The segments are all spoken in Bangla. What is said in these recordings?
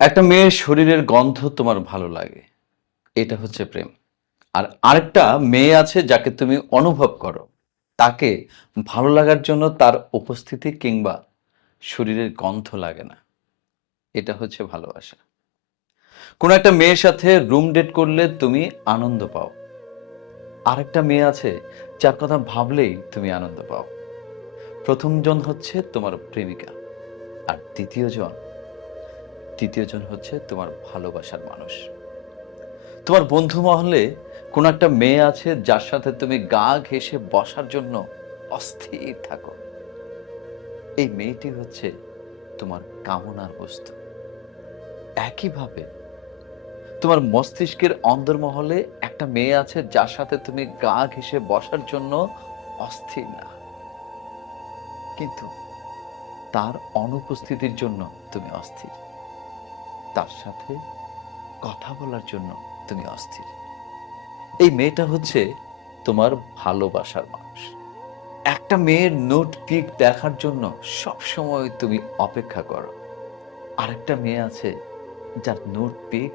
একটা মেয়ের শরীরের গন্ধ তোমার ভালো লাগে, এটা হচ্ছে প্রেম। আর আরেকটা মেয়ে আছে যাকে তুমি অনুভব করো, তাকে ভালো লাগার জন্য তার উপস্থিতি কিংবা শরীরের গন্ধ লাগে না, এটা হচ্ছে ভালোবাসা। কোনো একটা মেয়ের সাথে রুম ডেট করলে তুমি আনন্দ পাও, আরেকটা মেয়ে আছে যার কথা ভাবলেই তুমি আনন্দ পাও। প্রথম জন হচ্ছে তোমার প্রেমিকা, আর তৃতীয় জন হচ্ছে তোমার ভালোবাসার মানুষ। তোমার বন্ধু মহলে কোনো একটা মেয়ে আছে যার সাথে তুমি গা ঘেঁষে বসার জন্য অস্থির থাকো, এই মেয়েটি হচ্ছে তোমার কামনার বস্তু। একইভাবে তোমার মস্তিষ্কের অন্দরমহলে একটা মেয়ে আছে যার সাথে তুমি গা ঘেঁষে বসার জন্য অস্থির না, কিন্তু তার অনুপস্থিতির জন্য তুমি অস্থির, তার সাথে কথা বলার জন্য তুমি অস্থির। এই মেয়েটা হচ্ছে তোমার ভালোবাসার মানুষ। একটা মেয়ের নোট পিক দেখার জন্য সব সময় তুমি অপেক্ষা করো, আরেকটা মেয়ে আছে যার নোট পিক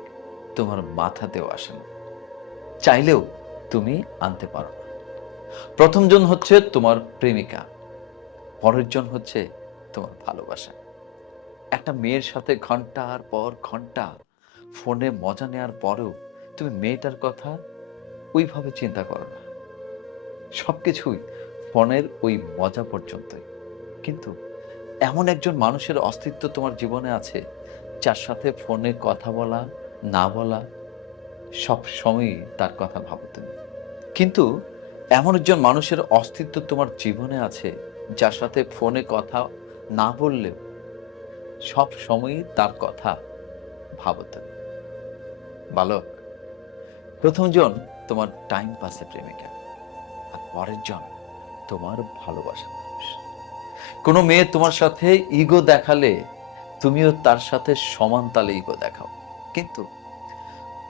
তোমার মাথাতেও আসে না, চাইলেও তুমি আনতে পারো না। প্রথম জন হচ্ছে তোমার প্রেমিকা, পরের জন হচ্ছে তোমার ভালোবাসা। একটা মেয়ের সাথে ঘন্টার পর ঘন্টা ফোনে মজা নেওয়ার পরেও তুমি মেয়েটার কথা ওইভাবে চিন্তা করো না, সবকিছুই ফোনের ওই মজা পর্যন্তই। কিন্তু এমন একজন মানুষের অস্তিত্ব তোমার জীবনে আছে যার সাথে ফোনে কথা বলা না বলা সব সময়ই তার কথা ভাবো তুমি। কিন্তু এমন একজন মানুষের অস্তিত্ব তোমার জীবনে আছে যার সাথে ফোনে কথা না বললেও সব সময়ই তার কথা ভাবো তুমি। বালক, প্রথম জন তোমার টাইম পাসের প্রেমিকা, আর পরের জন তোমার ভালোবাসার মানুষ। কোনো মেয়ে তোমার সাথে ইগো দেখালে তুমিও তার সাথে সমান তালে ইগো দেখাও, কিন্তু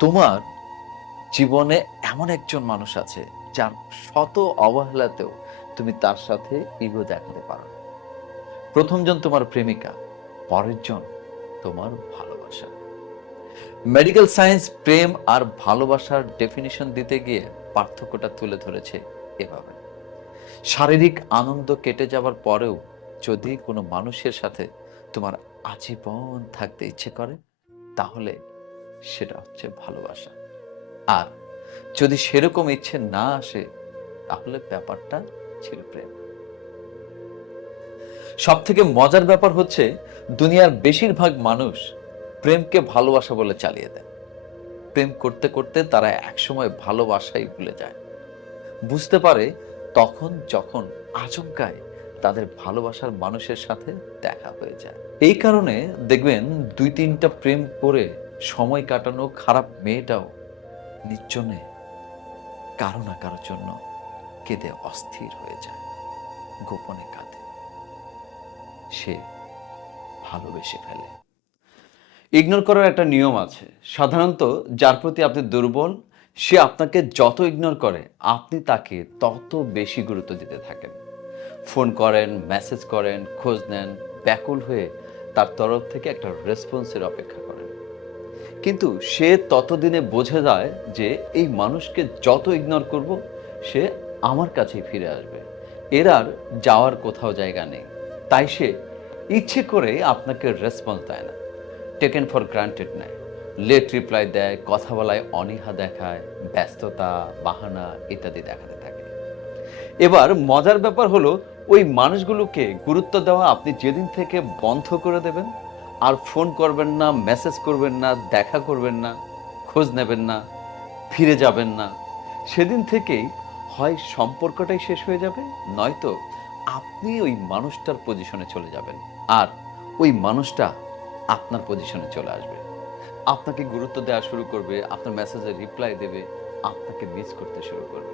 তোমার জীবনে এমন একজন মানুষ আছে যার শত অবহেলাতেও তুমি তার সাথে ইগো দেখাতে পারো না। প্রথম জন তোমার প্রেমিকা, পরের জন তোমার ভালোবাসা। মেডিকেল সায়েন্স প্রেম আর ভালোবাসার ডেফিনিশন দিতে গিয়ে পার্থক্যটা তুলে ধরেছে এভাবে: শারীরিক আনন্দ কেটে যাবার পরেও যদি কোনো মানুষের সাথে তোমার আজীবন থাকতে ইচ্ছে করে, তাহলে সেটা হচ্ছে ভালোবাসা। আর যদি সেরকম ইচ্ছে না আসে, তাহলে ব্যাপারটা ছিল প্রেম। সব থেকে মজার ব্যাপার হচ্ছে, দুনিয়ার বেশিরভাগ মানুষ প্রেমকে ভালোবাসা বলে চালিয়ে দেয়। প্রেম করতে করতে তারা একসময় ভালোবাসাই ভুলে যায়, বুঝতে পারে তখন যখন আচমকায় তাদের ভালোবাসার মানুষের সাথে দেখা হয়ে যায়। এই কারণে দেখবেন 2-3টা প্রেম করে সময় কাটানো খারাপ মেয়েটাও নির্জনে কারো না কারোর জন্য কেঁদে অস্থির হয়ে যায়, গোপনে কাঁদে, সে ভালোবেসে ফেলে। ইগনোর করার একটা নিয়ম আছে। সাধারণত যার প্রতি আপনি দুর্বল, সে আপনাকে যত ইগনোর করে আপনি তাকে তত বেশি গুরুত্ব দিতে থাকেন। ফোন করেন, মেসেজ করেন, খোঁজ নেন, ব্যাকুল হয়ে তার তরফ থেকে একটা রেসপন্সের অপেক্ষা করেন। কিন্তু সে ততদিনে বোঝে যায় যে এই মানুষকে যত ইগনোর করব, সে আমার কাছেই ফিরে আসবে, এর আর যাওয়ার কোথাও জায়গা নেই। তাই সে ইচ্ছে করে আপনাকে রেসপন্স দেয় না, টেকেন ফর গ্রান্টেড নেয়, লেট রিপ্লাই দেয়, কথা বলায় অনীহা দেখায়, ব্যস্ততা, বাহানা ইত্যাদি দেখাতে থাকে। এবার মজার ব্যাপার হলো, ওই মানুষগুলোকে গুরুত্ব দেওয়া আপনি যেদিন থেকে বন্ধ করে দেবেন, আর ফোন করবেন না, মেসেজ করবেন না, দেখা করবেন না, খোঁজ নেবেন না, ফিরে যাবেন না, সেদিন থেকেই হয় সম্পর্কটাই শেষ হয়ে যাবে, নয়তো আপনি ওই মানুষটার পজিশনে চলে যাবেন, আর ওই মানুষটা আপনার পজিশনে চলে আসবে, আপনাকে গুরুত্ব দেওয়া শুরু করবে, আপনার মেসেজে রিপ্লাই দেবে, আপনাকে মিস করতে শুরু করবে।